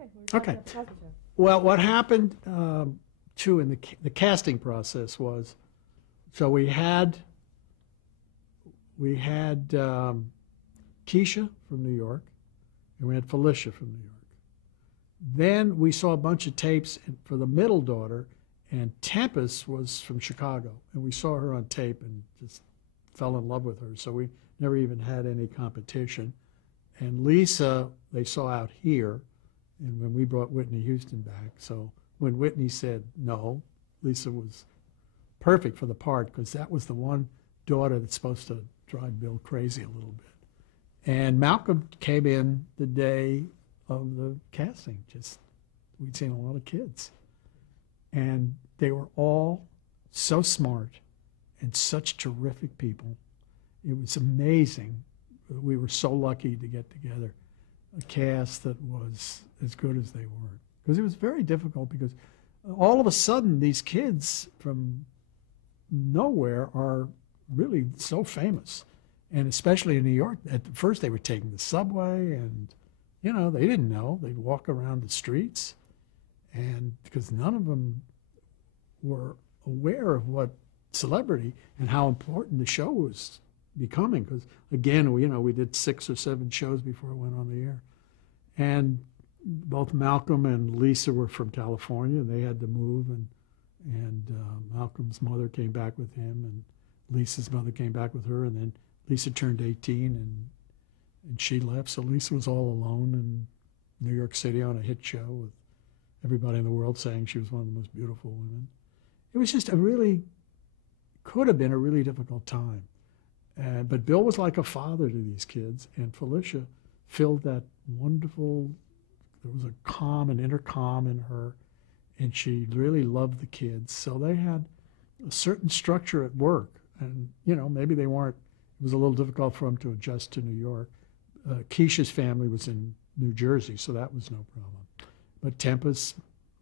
Okay, we're talking Okay. about the Cosby Show. Well, what happened too in the casting process was, so we had Keisha from New York, and we had Felicia from New York. Then we saw a bunch of tapes for the middle daughter, and Tempest was from Chicago, and we saw her on tape and just fell in love with her. So we never even had any competition. And Lisa, they saw out here, and when we brought Whitney Houston back. So when Whitney said no, Lisa was perfect for the part because that was the one daughter that's supposed to drive Bill crazy a little bit. And Malcolm came in the day of the casting. Just, we'd seen a lot of kids. And they were all so smart and such terrific people. It was amazing. We were so lucky to get together a cast that was as good as they were. Because it was very difficult because all of a sudden these kids from nowhere are really so famous. And especially in New York, at first they were taking the subway and, you know, they didn't know. They'd walk around the streets and because none of them were aware of what celebrity and how important the show was becoming. Because again, we did 6 or 7 shows before it went on the air. And both Malcolm and Lisa were from California. They had to move and Malcolm's mother came back with him and Lisa's mother came back with her, and then Lisa turned 18 and she left. So Lisa was all alone in New York City on a hit show with everybody in the world saying she was one of the most beautiful women. It was just could have been a really difficult time. But Bill was like a father to these kids, and Felicia filled that wonderful, there was a calm, an inner calm in her, and she really loved the kids. So they had a certain structure at work. And, maybe they weren't, it was a little difficult for them to adjust to New York. Keisha's family was in New Jersey, so that was no problem. But Tempest's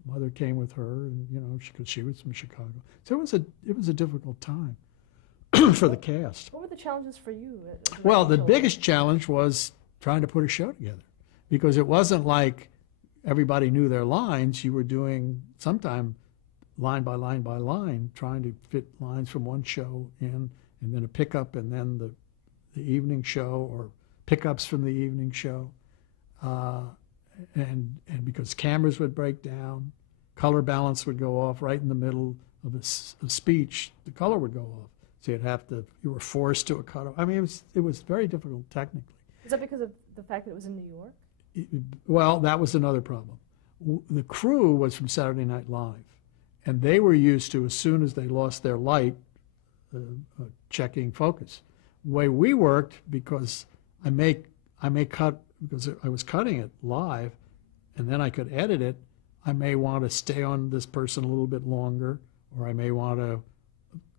mother came with her, and, because she was from Chicago. So it was a difficult time for the cast. What were the challenges for you? Well, the biggest challenge was trying to put a show together because it wasn't like everybody knew their lines. You were doing sometime line by line by line, trying to fit lines from one show in, and then a pickup, and then the evening show, or pickups from the evening show. And because cameras would break down, color balance would go off right in the middle of a speech, the color would go off. So you were forced to a cut. I mean, it was very difficult technically. Is that because of the fact that it was in New York? Well, that was another problem. The crew was from Saturday Night Live, and they were used to, as soon as they lost their light, checking focus. The way we worked, because I may cut, because I was cutting it live, and then I could edit it, I may want to stay on this person a little bit longer, or I may want to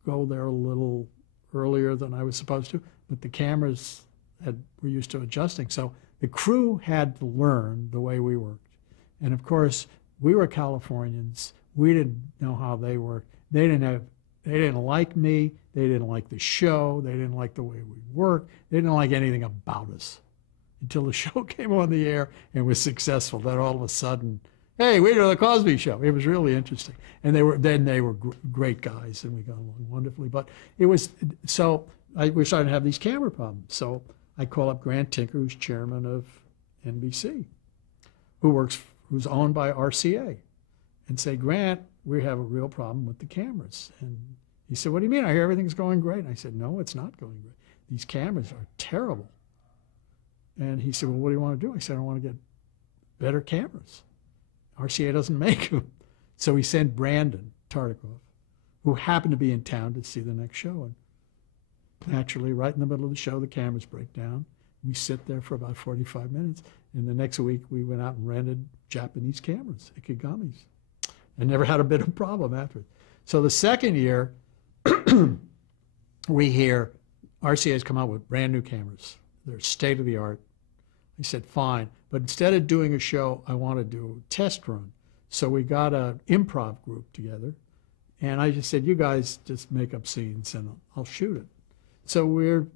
go there a little earlier than I was supposed to, but the cameras were used to adjusting. So the crew had to learn the way we worked. And of course, we were Californians. We didn't know how they worked. They didn't like me. They didn't like the show. They didn't like the way we worked. They didn't like anything about us until the show came on the air and was successful. Then all of a sudden, hey, we do the Cosby Show. It was really interesting. And they were great guys, and we got along wonderfully. But it was, so we're starting to have these camera problems. So I call up Grant Tinker, who's chairman of NBC, who's owned by RCA, and say, Grant, we have a real problem with the cameras. And he said, what do you mean? I hear everything's going great. And I said, no, it's not going great. These cameras are terrible. And he said, well, what do you want to do? I said, I want to get better cameras. RCA doesn't make them. So he sent Brandon Tartikoff, who happened to be in town to see the next show. And naturally, right in the middle of the show, the cameras break down. We sit there for about 45 minutes. And the next week, we went out and rented Japanese cameras, Ikegamis. And never had a bit of problem after it. So the second year, we hear RCA has come out with brand new cameras. They're state of the art. I said, fine. But instead of doing a show, I want to do a test run. So we got an improv group together. And I just said, you guys just make up scenes and I'll shoot it. So we're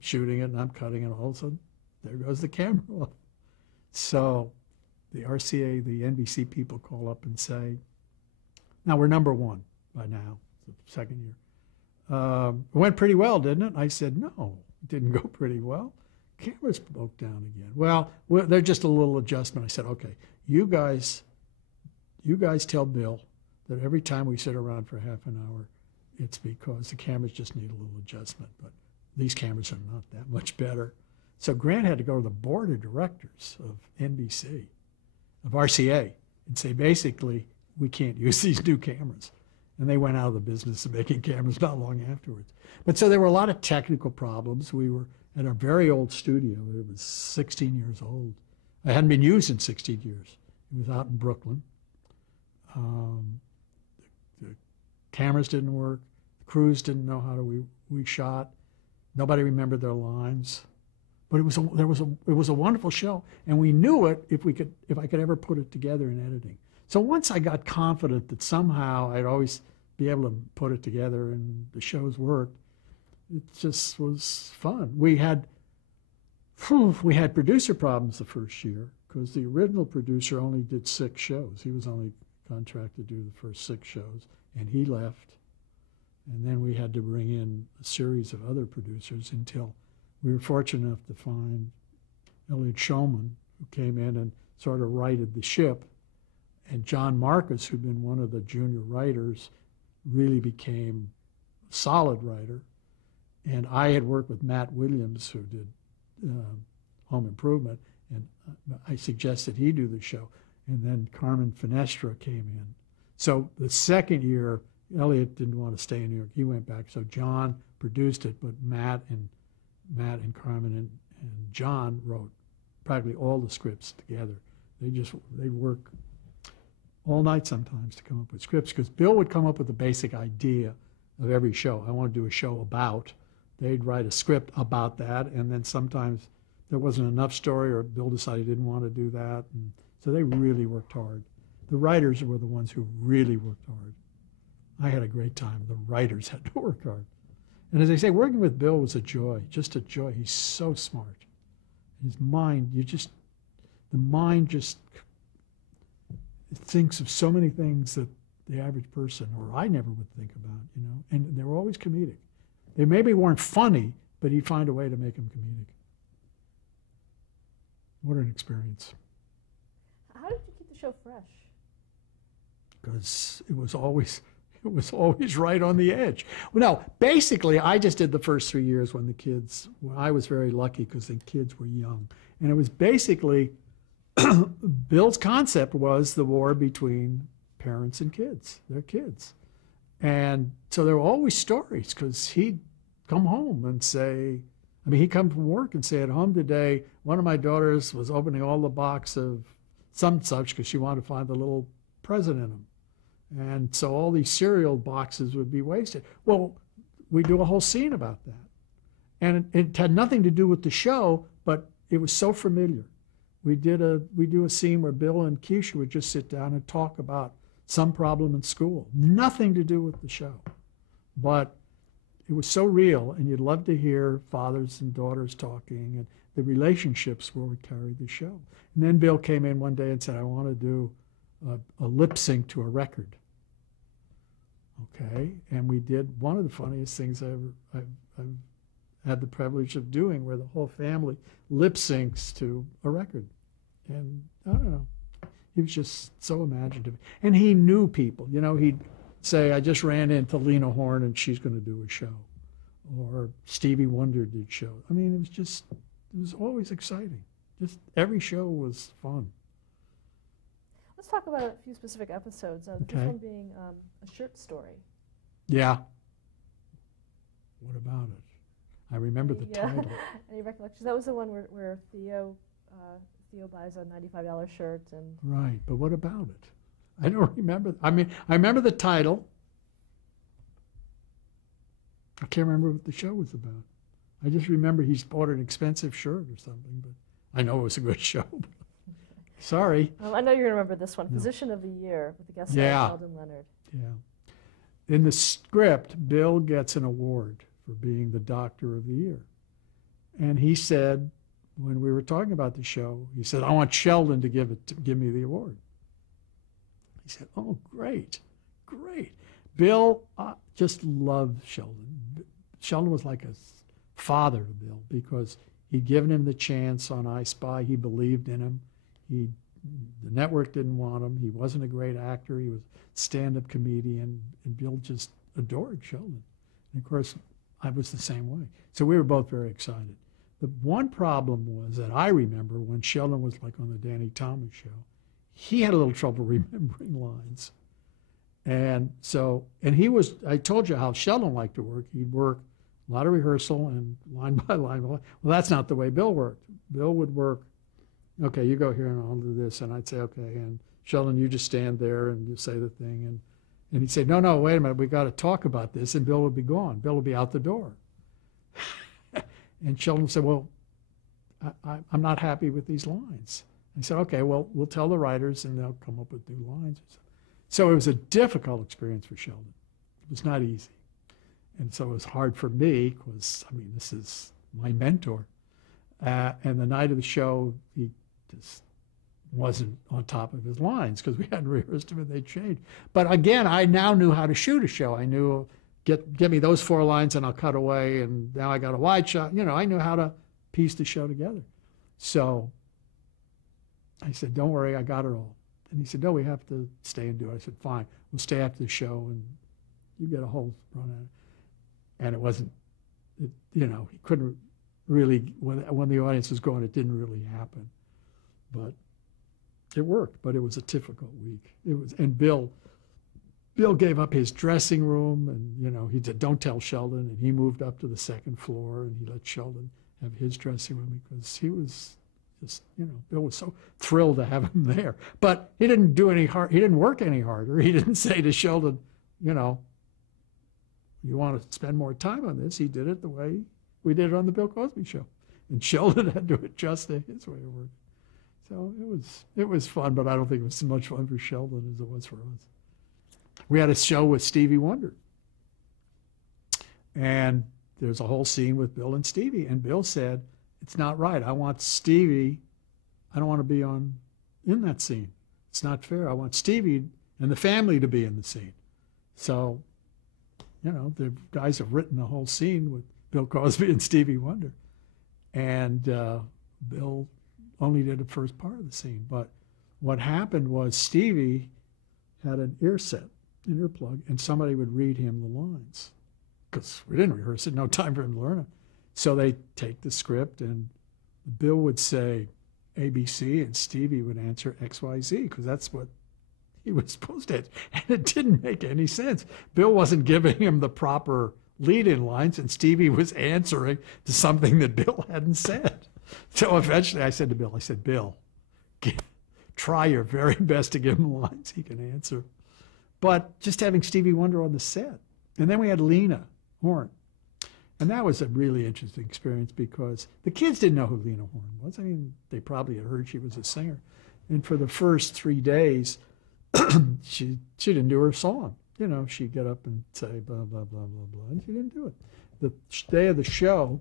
shooting it and I'm cutting it. All of a sudden, there goes the camera off. So the RCA, the NBC people call up and say, now we're number one by now, the second year. It went pretty well, didn't it? I said, no, it didn't go pretty well. Cameras broke down again. Well, they're just a little adjustment. I said, okay, you guys tell Bill that every time we sit around for half an hour, it's because the cameras just need a little adjustment. But these cameras are not that much better. So Grant had to go to the board of directors of NBC, of RCA, and say, basically, we can't use these new cameras. And they went out of the business of making cameras not long afterwards. But so there were a lot of technical problems. We were at a very old studio. It was 16 years old. It hadn't been used in 16 years. It was out in Brooklyn. The cameras didn't work. The crews didn't know how we shot. Nobody remembered their lines. But it was a wonderful show, and we knew it if I could ever put it together in editing. So once I got confident that somehow I'd always be able to put it together and the shows worked, it just was fun. We had producer problems the first year because the original producer only did 6 shows. He was only contracted to do the first 6 shows, and he left. And then we had to bring in a series of other producers until we were fortunate enough to find Elliot Shulman, who came in and sort of righted the ship. And John Marcus, who'd been one of the junior writers, really became a solid writer. And I had worked with Matt Williams, who did Home Improvement, and I suggested he do the show. And then Carmen Finestra came in. So the second year, Elliot didn't want to stay in New York. He went back. So John produced it, but Matt and Carmen and John wrote practically all the scripts together. They'd work all night sometimes to come up with scripts, because Bill would come up with the basic idea of every show. I want to do a show about. They'd write a script about that, and then sometimes there wasn't enough story, or Bill decided he didn't want to do that. And so they really worked hard. The writers were the ones who really worked hard. I had a great time. The writers had to work hard. And as I say, working with Bill was a joy, just a joy. He's so smart. His mind, the mind just thinks of so many things that the average person, or I never would think about, and they were always comedic. They maybe weren't funny, but he'd find a way to make them comedic. What an experience. How did you keep the show fresh? Because it was always right on the edge. Well, no, basically, I just did the first 3 years when I was very lucky because the kids were young. And it was basically, Bill's concept was the war between parents and kids, their kids. And so there were always stories, because he'd come home and say, he'd come from work and say, at home today, one of my daughters was opening all the box of some such because she wanted to find the little present in them. And so all these cereal boxes would be wasted. Well, we do a whole scene about that. And it had nothing to do with the show, but it was so familiar. We do a scene where Bill and Keisha would just sit down and talk about some problem in school. Nothing to do with the show. But it was so real, and you'd love to hear fathers and daughters talking, and the relationships where we carried the show. And then Bill came in one day and said, I want to do a lip sync to a record. Okay, and we did one of the funniest things I've had the privilege of doing, where the whole family lip syncs to a record. And I don't know, he was just so imaginative. And he knew people. He'd say, I just ran into Lena Horne and she's going to do a show. Or Stevie Wonder did shows. It was always exciting. Just every show was fun. Let's talk about a few specific episodes. The first one being a shirt story. Yeah. What about it? I remember the title. Any recollections? That was the one where Theo buys a $95 shirt. And right, but what about it? I don't remember. I remember the title. I can't remember what the show was about. I just remember he's bought an expensive shirt or something, but I know it was a good show. Sorry. I know you're going to remember this one. No. Position of the Year with the guest star Sheldon Leonard. Yeah. In the script, Bill gets an award for being the Doctor of the Year. And he said, when we were talking about the show, he said, I want Sheldon to give me the award. He said, oh, great, great. Bill just loved Sheldon. Sheldon was like a father to Bill because he'd given him the chance on I Spy. He believed in him. The network didn't want him. He wasn't a great actor. He was a stand-up comedian, and Bill just adored Sheldon. And of course, I was the same way. So we were both very excited. The one problem was that I remember when Sheldon was like on the Danny Thomas show, he had a little trouble remembering lines. And so, I told you how Sheldon liked to work. He'd work a lot of rehearsal and line by line. Well, that's not the way Bill worked. Bill would work, okay, you go here and I'll do this. And I'd say, okay. And Sheldon, you just stand there and you say the thing. And he'd say, no, wait a minute, we got to talk about this. And Bill would be gone. Bill would be out the door. And Sheldon said, well, I'm not happy with these lines. I said, okay, well, we'll tell the writers and they'll come up with new lines. So it was a difficult experience for Sheldon. It was not easy. And so it was hard for me because, I mean, this is my mentor. And the night of the show, he just wasn't on top of his lines because we hadn't rehearsed them and they changed. But again, I now knew how to shoot a show. I knew, give me those 4 lines and I'll cut away, and now I got a wide shot. You know, I knew how to piece the show together. So I said, don't worry, I got it all. And he said, no, we have to stay and do it. I said, fine, we'll stay after the show and you get a whole run at it. And it wasn't, you know, he couldn't really, when the audience was going, it didn't really happen. But it worked, but it was a difficult week. And Bill gave up his dressing room, and, you know, he said, don't tell Sheldon, and he moved up to the 2nd floor, and he let Sheldon have his dressing room because he was just, you know, Bill was so thrilled to have him there. But he didn't do any hard, he didn't work any harder. He didn't say to Sheldon, you know, you want to spend more time on this. He did it the way we did it on the Bill Cosby show. And Sheldon had to adjust to his way of working. So it was fun, but I don't think it was as much fun for Sheldon as it was for us. We had a show with Stevie Wonder. And there's a whole scene with Bill and Stevie. And Bill said, it's not right. I want Stevie, I don't want to be in that scene. It's not fair. I want Stevie and the family to be in the scene. So, you know, the guys have written a whole scene with Bill Cosby and Stevie Wonder. And Bill only did the first part of the scene. But what happened was Stevie had an earplug, and somebody would read him the lines because we didn't rehearse it, no time for him to learn it. So they take the script, and Bill would say ABC, and Stevie would answer XYZ because that's what he was supposed to. And it didn't make any sense. Bill wasn't giving him the proper lead-in lines, and Stevie was answering to something that Bill hadn't said. So eventually I said to Bill, Bill, try your very best to give him lines he can answer. But just having Stevie Wonder on the set. And then we had Lena Horne. And that was a really interesting experience because the kids didn't know who Lena Horne was. I mean, they probably had heard she was a singer. And for the first 3 days, she didn't do her song. You know, she'd get up and say blah, blah, blah, blah, blah, and she didn't do it. The day of the show,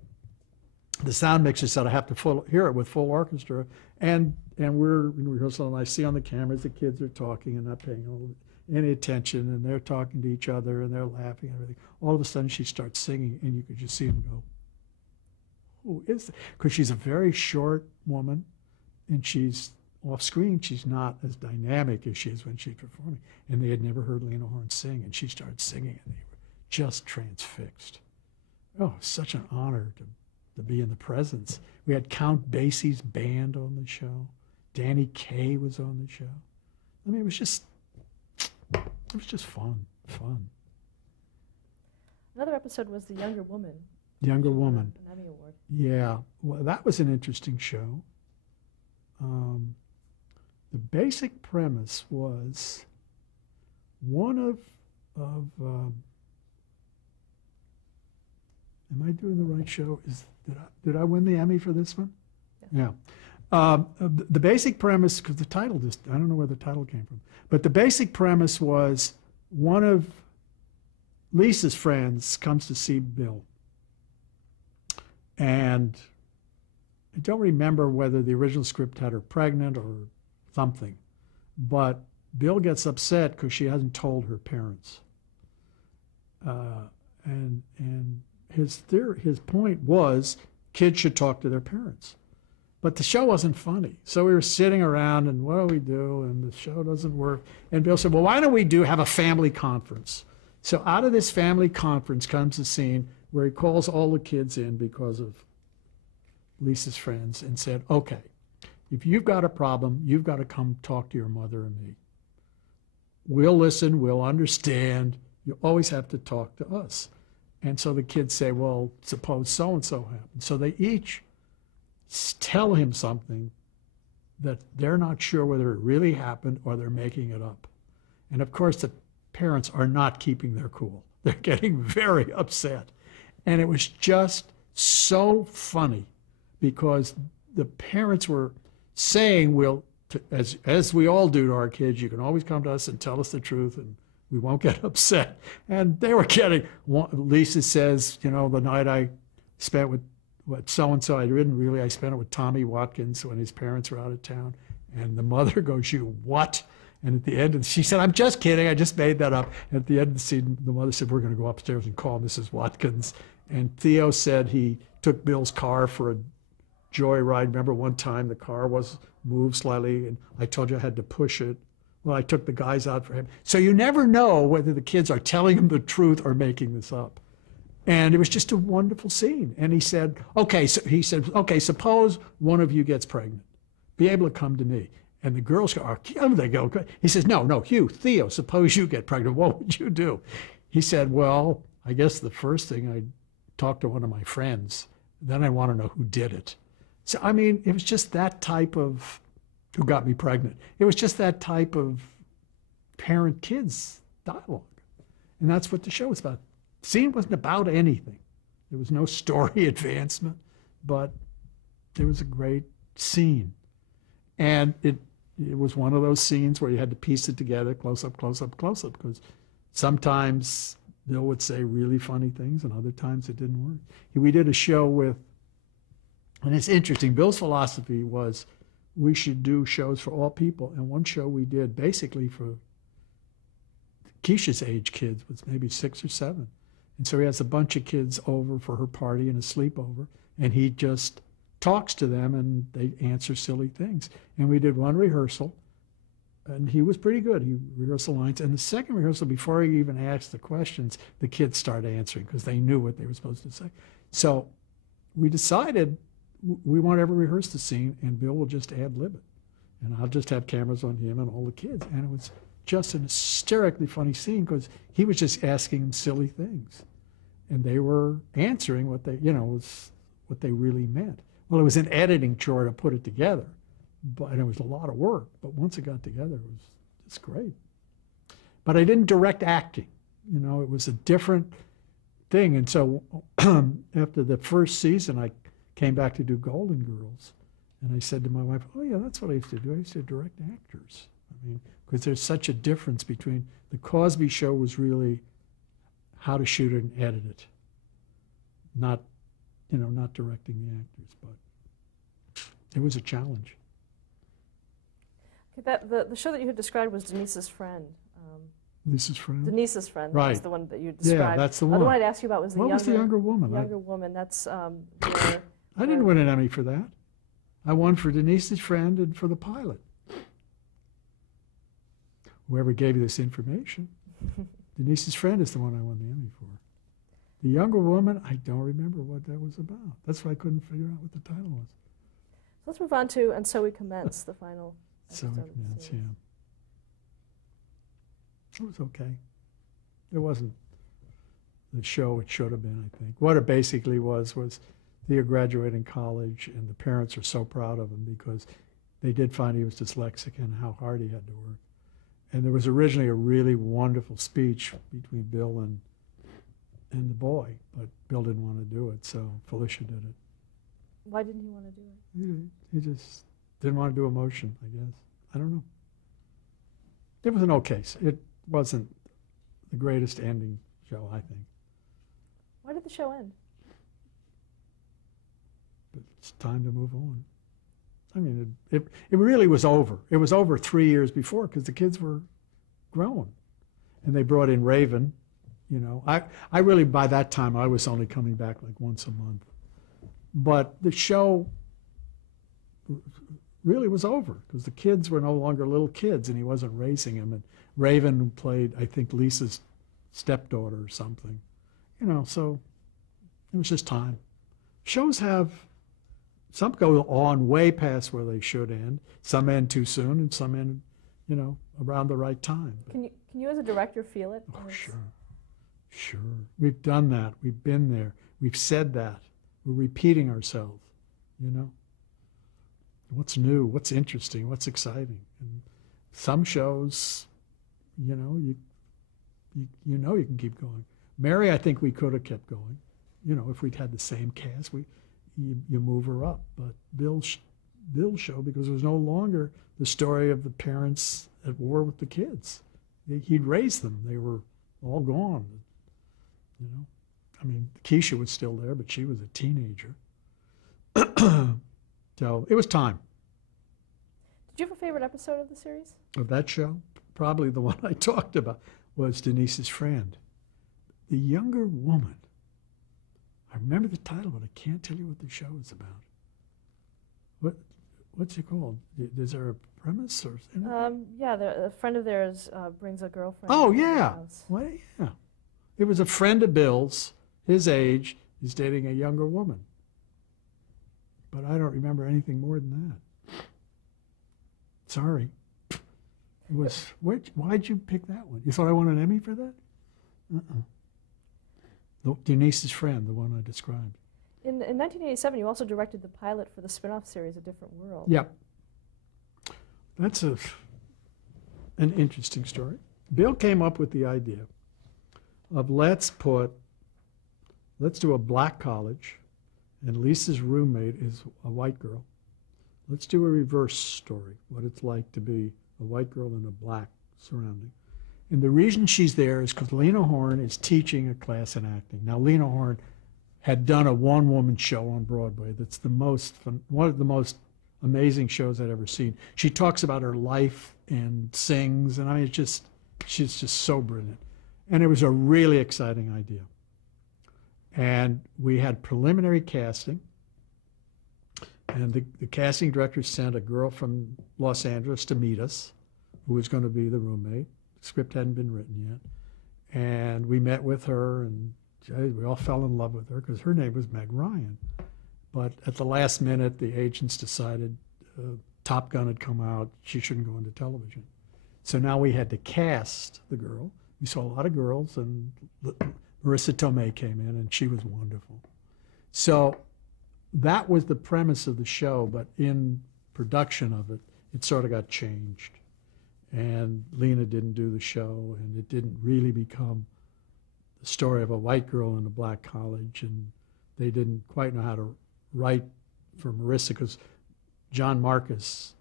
the sound mixer said I have to hear it with full orchestra. And we're in rehearsal, and I see on the cameras the kids are talking and not paying any attention, and they're talking to each other, and they're laughing and everything. All of a sudden, she starts singing, and you could just see them go, who is that? Because she's a very short woman, and she's off screen. She's not as dynamic as she is when she's performing. And they had never heard Lena Horne sing, and she started singing, and they were just transfixed. Oh, such an honor to be in the presence. We had Count Basie's band on the show. Danny Kaye was on the show. I mean, it was just fun. Another episode was The Younger Woman. Younger Woman. An Emmy Award. Yeah, well, that was an interesting show. The basic premise was one of am I doing the right show? Did I win the Emmy for this one? Yeah. The basic premise, because the title I don't know where the title came from, but the basic premise was one of Lisa's friends comes to see Bill. And I don't remember whether the original script had her pregnant or something, but Bill gets upset because she hasn't told her parents. And his point was kids should talk to their parents. But the show wasn't funny. So we were sitting around and what do we do? And the show doesn't work. And Bill said, well, why don't we have a family conference? So out of this family conference comes a scene where he calls all the kids in because of Lisa's friends and said, okay, if you've got a problem, you've got to come talk to your mother and me. We'll listen, we'll understand. You always have to talk to us. And so the kids say, well, suppose so-and-so happened. So they each tell him something that they're not sure whether it really happened or they're making it up. And of course, the parents are not keeping their cool. They're getting very upset. And it was just so funny because the parents were saying, as we all do to our kids, you can always come to us and tell us the truth and we won't get upset. And they were getting, Lisa says, the night I spent with so-and-so, I spent it with Tommy Watkins when his parents were out of town. And the mother goes, you what? And at the end, she said, I'm just kidding, I just made that up. And at the end of the scene, the mother said, we're going to go upstairs and call Mrs. Watkins. And Theo said he took Bill's car for a joyride. Remember one time the car was moved slightly, and I told you I had to push it. Well, I took the guys out for him. So you never know whether the kids are telling him the truth or making this up. And it was just a wonderful scene. And he said, okay, suppose one of you gets pregnant. Be able to come to me. And the girls go, oh, they go. He says, no, Hugh, Theo, suppose you get pregnant. What would you do? He said, well, I guess the first thing I'd talk to one of my friends. Then I want to know who did it. So, I mean, it was just that type of, who got me pregnant. It was just that type of parent-kids dialogue. And that's what the show was about. The scene wasn't about anything. There was no story advancement, but there was a great scene. And it was one of those scenes where you had to piece it together, close up, because sometimes Bill would say really funny things and other times it didn't work. We did a show with, and it's interesting, Bill's philosophy was we should do shows for all people. And one show we did basically for Keisha's age kids was maybe 6 or 7. And so he has a bunch of kids over for her party and a sleepover, and he just talks to them and they answer silly things. And we did one rehearsal, and he was pretty good. He rehearsed the lines. And the second rehearsal, before he even asked the questions, the kids started answering because they knew what they were supposed to say. So we decided we won't ever rehearse the scene, and Bill will just ad-lib it. And I'll just have cameras on him and all the kids. And it was just an hysterically funny scene because he was just asking them silly things. And they were answering what they, was what they really meant. Well, it was an editing chore to put it together, and it was a lot of work. But once it got together, it was just great. But I didn't direct acting. It was a different thing. And so after the first season, I came back to do Golden Girls. And I said to my wife, oh, yeah, that's what I used to do. I used to direct actors. I mean, because there's such a difference between the Cosby Show was really how to shoot it and edit it, not directing the actors, but it was a challenge. Okay, the show that you had described was Denise's Friend. Denise's Friend? Denise's Friend, right. That's the one that you described. Yeah, that's the one. The one I'd ask you about was the what was the younger woman? Younger woman, that's I didn't win an Emmy for that. I won for Denise's Friend and for the pilot. Whoever gave you this information. Denise's Friend is the one I won the Emmy for. The Younger Woman, I don't remember what that was about. That's why I couldn't figure out what the title was. So let's move on to And So We Commence, the final So episode We of the Commence, series. yeah. It was okay. It wasn't the show it should have been, I think. What it basically was Theo graduating college, and the parents are so proud of him because they did find he was dyslexic and how hard he had to work. And there was originally a really wonderful speech between Bill and the boy, but Bill didn't want to do it, so Felicia did it. Why didn't he want to do it? He just didn't want to do emotion, I guess. I don't know. It was an okay. It wasn't the greatest ending show, I think. Why did the show end? but it's time to move on. I mean, it really was over. It was over 3 years before because the kids were grown. And they brought in Raven, you know. I really, by that time, I was only coming back like once a month. But the show really was over because the kids were no longer little kids and he wasn't raising them. And Raven played, I think, Lisa's stepdaughter or something. You know, so it was just time. Shows have, some go on way past where they should end. Some end too soon and some end, you know, around the right time. Can you as a director feel it? Oh, sure. Sure. We've done that. We've been there. We've said that. We're repeating ourselves, you know. What's new? What's interesting? What's exciting? And some shows, you know, you know you can keep going. Mary, I think we could have kept going. You know, if we'd had the same cast, you move her up. But Bill's show, because it was no longer the story of the parents at war with the kids. He'd raised them. They were all gone. You know, I mean, Keisha was still there, but she was a teenager. So it was time. Did you have a favorite episode of the series? Of that show? Probably the one I talked about was Denise's friend. The younger woman. I remember the title, but I can't tell you what the show is about. What's it called? Is there a premise or anything? Yeah, a friend of theirs brings a girlfriend. Oh, to yeah. their house. What? Yeah. It was a friend of Bill's, his age, is dating a younger woman. But I don't remember anything more than that. Sorry. It was. Why'd you pick that one? You thought I won an Emmy for that? Denise's friend, the one I described. In 1987, you also directed the pilot for the spin-off series A Different World. Yep. That's an interesting story. Bill came up with the idea of let's do a black college, and Lisa's roommate is a white girl. Let's do a reverse story, what it's like to be a white girl in a black surrounding. And the reason she's there is because Lena Horne is teaching a class in acting. Now, Lena Horne had done a one-woman show on Broadway that's one of the most amazing shows I'd ever seen. She talks about her life and sings, and I mean, she's just so brilliant. And it was a really exciting idea. And we had preliminary casting, and the casting director sent a girl from Los Angeles to meet us, who was going to be the roommate. The script hadn't been written yet. And we met with her, and we all fell in love with her because her name was Meg Ryan. But at the last minute, the agents decided Top Gun had come out. She shouldn't go into television. So now we had to cast the girl. We saw a lot of girls, and Marissa Tomei came in, and she was wonderful. So that was the premise of the show, but in production of it, it sort of got changed. And Lena didn't do the show, and it didn't really become the story of a white girl in a black college, and they didn't quite know how to write for Marissa because John Marcus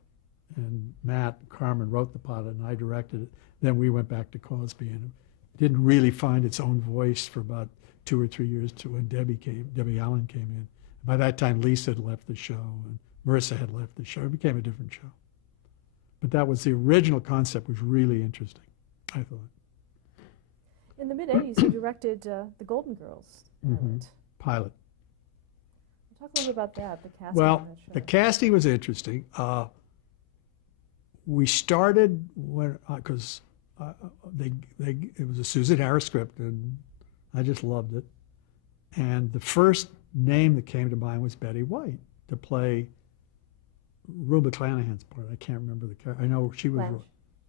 and Matt Carmen wrote the pilot, and I directed it. Then we went back to Cosby, and it didn't really find its own voice for about 2 or 3 years to when Debbie Allen came in. By that time, Lisa had left the show, and Marissa had left the show. It became a different show. But that was the original concept, was really interesting, I thought. In the mid-'80s, you directed The Golden Girls Pilot. Talk a little bit about that, the casting. Well, the casting was interesting. We started when, because it was a Susan Harris script, and I just loved it. And the first name that came to mind was Betty White to play Rue McClanahan's part. I can't remember the character. I know she was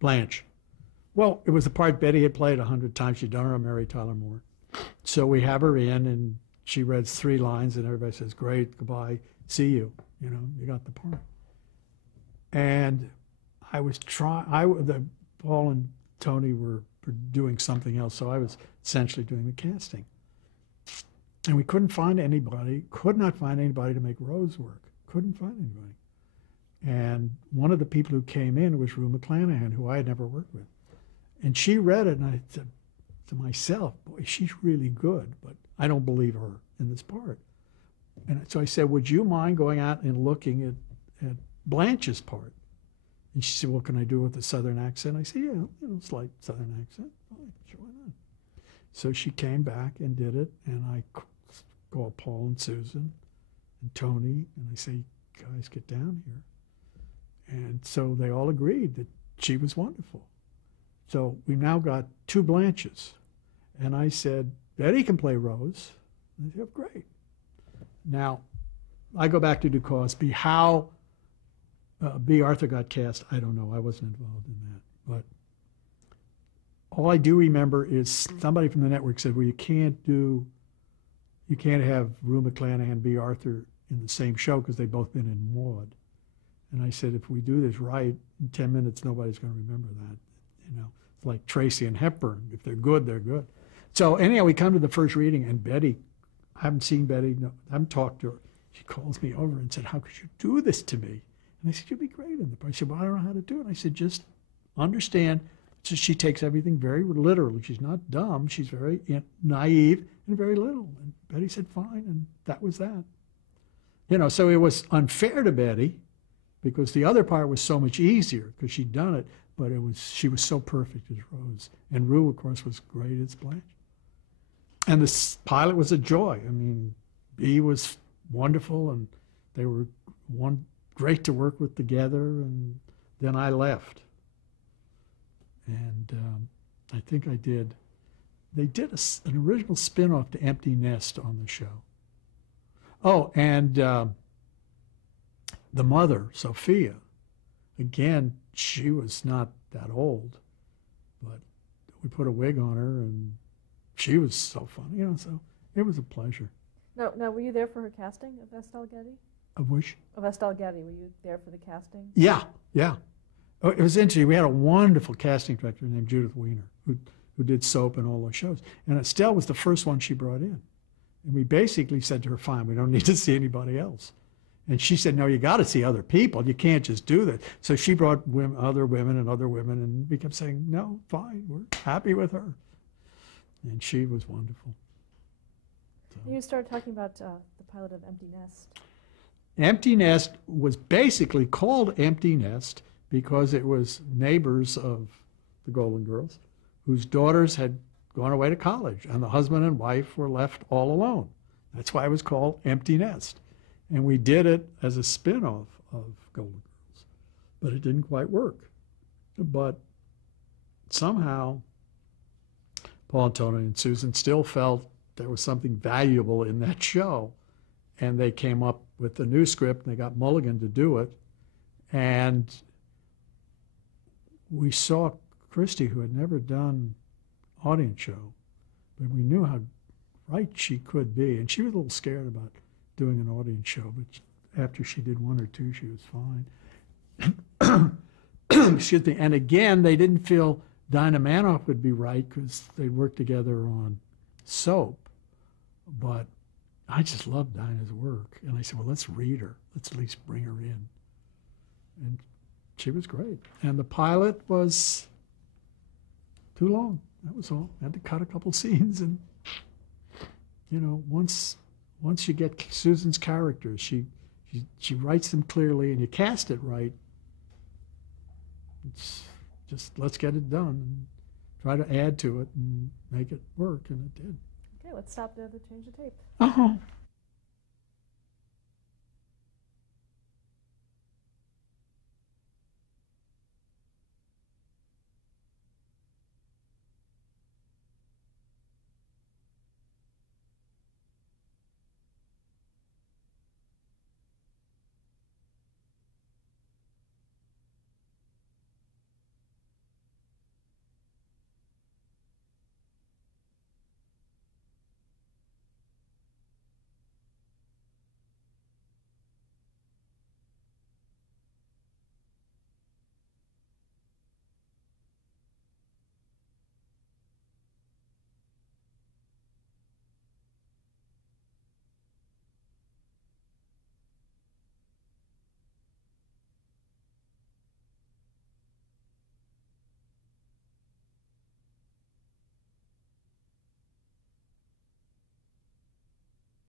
Blanche. Well, it was the part Betty had played 100 times. She'd done her on Mary Tyler Moore. So we have her in, and she reads 3 lines, and everybody says, "Great, goodbye, see you. You know, you got the part." And I was Paul and Tony were doing something else, so I was essentially doing the casting. And we could not find anybody to make Rose work. Couldn't find anybody. And one of the people who came in was Rue McClanahan, who I had never worked with. And she read it, and I said to myself, boy, she's really good, but I don't believe her in this part. And so I said, would you mind going out and looking at Blanche's part? And she said, well, can I do it with a Southern accent? I said, yeah, slight Southern accent. Fine, sure, why not? So she came back and did it, and I called Paul and Susan and Tony, and I say, guys, get down here. And so they all agreed that she was wonderful. So we've now got 2 Blanches. And I said, Betty can play Rose. And they said, great. Now, I go back to do Cosby. How B. Arthur got cast, I don't know. I wasn't involved in that. But all I do remember is somebody from the network said, well, you can't have Rue McClanahan and B. Arthur in the same show because they've both been in Maud. And I said, if we do this right, in 10 minutes, nobody's going to remember that. It's like Tracy and Hepburn. If they're good, they're good. So anyhow, we come to the first reading, and Betty, I haven't seen Betty, no, I haven't talked to her. She calls me over and said, how could you do this to me? And I said, you'd be great in the part. She said, well, I don't know how to do it. I said, just understand. So she takes everything very literally. She's not dumb. She's very naive and very little. And Betty said, fine, and that was that. So it was unfair to Betty because the other part was so much easier because she'd done it, but she was so perfect as Rose. And Rue, of course, was great as Blanche. And the pilot was a joy. I mean, B was wonderful, and they were great to work with together, and then I left. And I think they did an original spin-off to Empty Nest on the show. Oh, and the mother, Sophia, again, she was not that old, but we put a wig on her, and she was so funny, so it was a pleasure. Now, were you there for her casting of Estelle Getty? Of which? Of Estelle Getty. Were you there for the casting? Yeah. Oh, it was interesting. We had a wonderful casting director named Judith Weiner who did soap and all those shows. And Estelle was the first one she brought in. And we basically said to her, fine, we don't need to see anybody else. And she said, no, you got to see other people. You can't just do that. So she brought other women, and we kept saying, no, fine, we're happy with her. And she was wonderful. So. You started talking about the pilot of Empty Nest. Empty Nest was basically called Empty Nest because it was neighbors of the Golden Girls whose daughters had gone away to college, and the husband and wife were left all alone. That's why it was called Empty Nest. And we did it as a spin-off of Golden Girls, but it didn't quite work. But somehow Paul and Tony and Susan still felt there was something valuable in that show, and they came up with a new script, and they got Mulligan to do it. And we saw Christy, who had never done audience show, but we knew how right she could be. And she was a little scared about doing an audience show, but after she did 1 or 2, she was fine. Excuse me. And again, they didn't feel Dinah Manoff would be right because they worked together on soap. But I just loved Dinah's work. And I said, well, let's read her. Let's at least bring her in. And she was great. And the pilot was too long. That was all. I had to cut a couple scenes. And, once you get Susan's characters, she writes them clearly, and you cast it right. It's just, let's get it done and try to add to it and make it work, and it did. Okay, let's stop there to change the tape. Oh.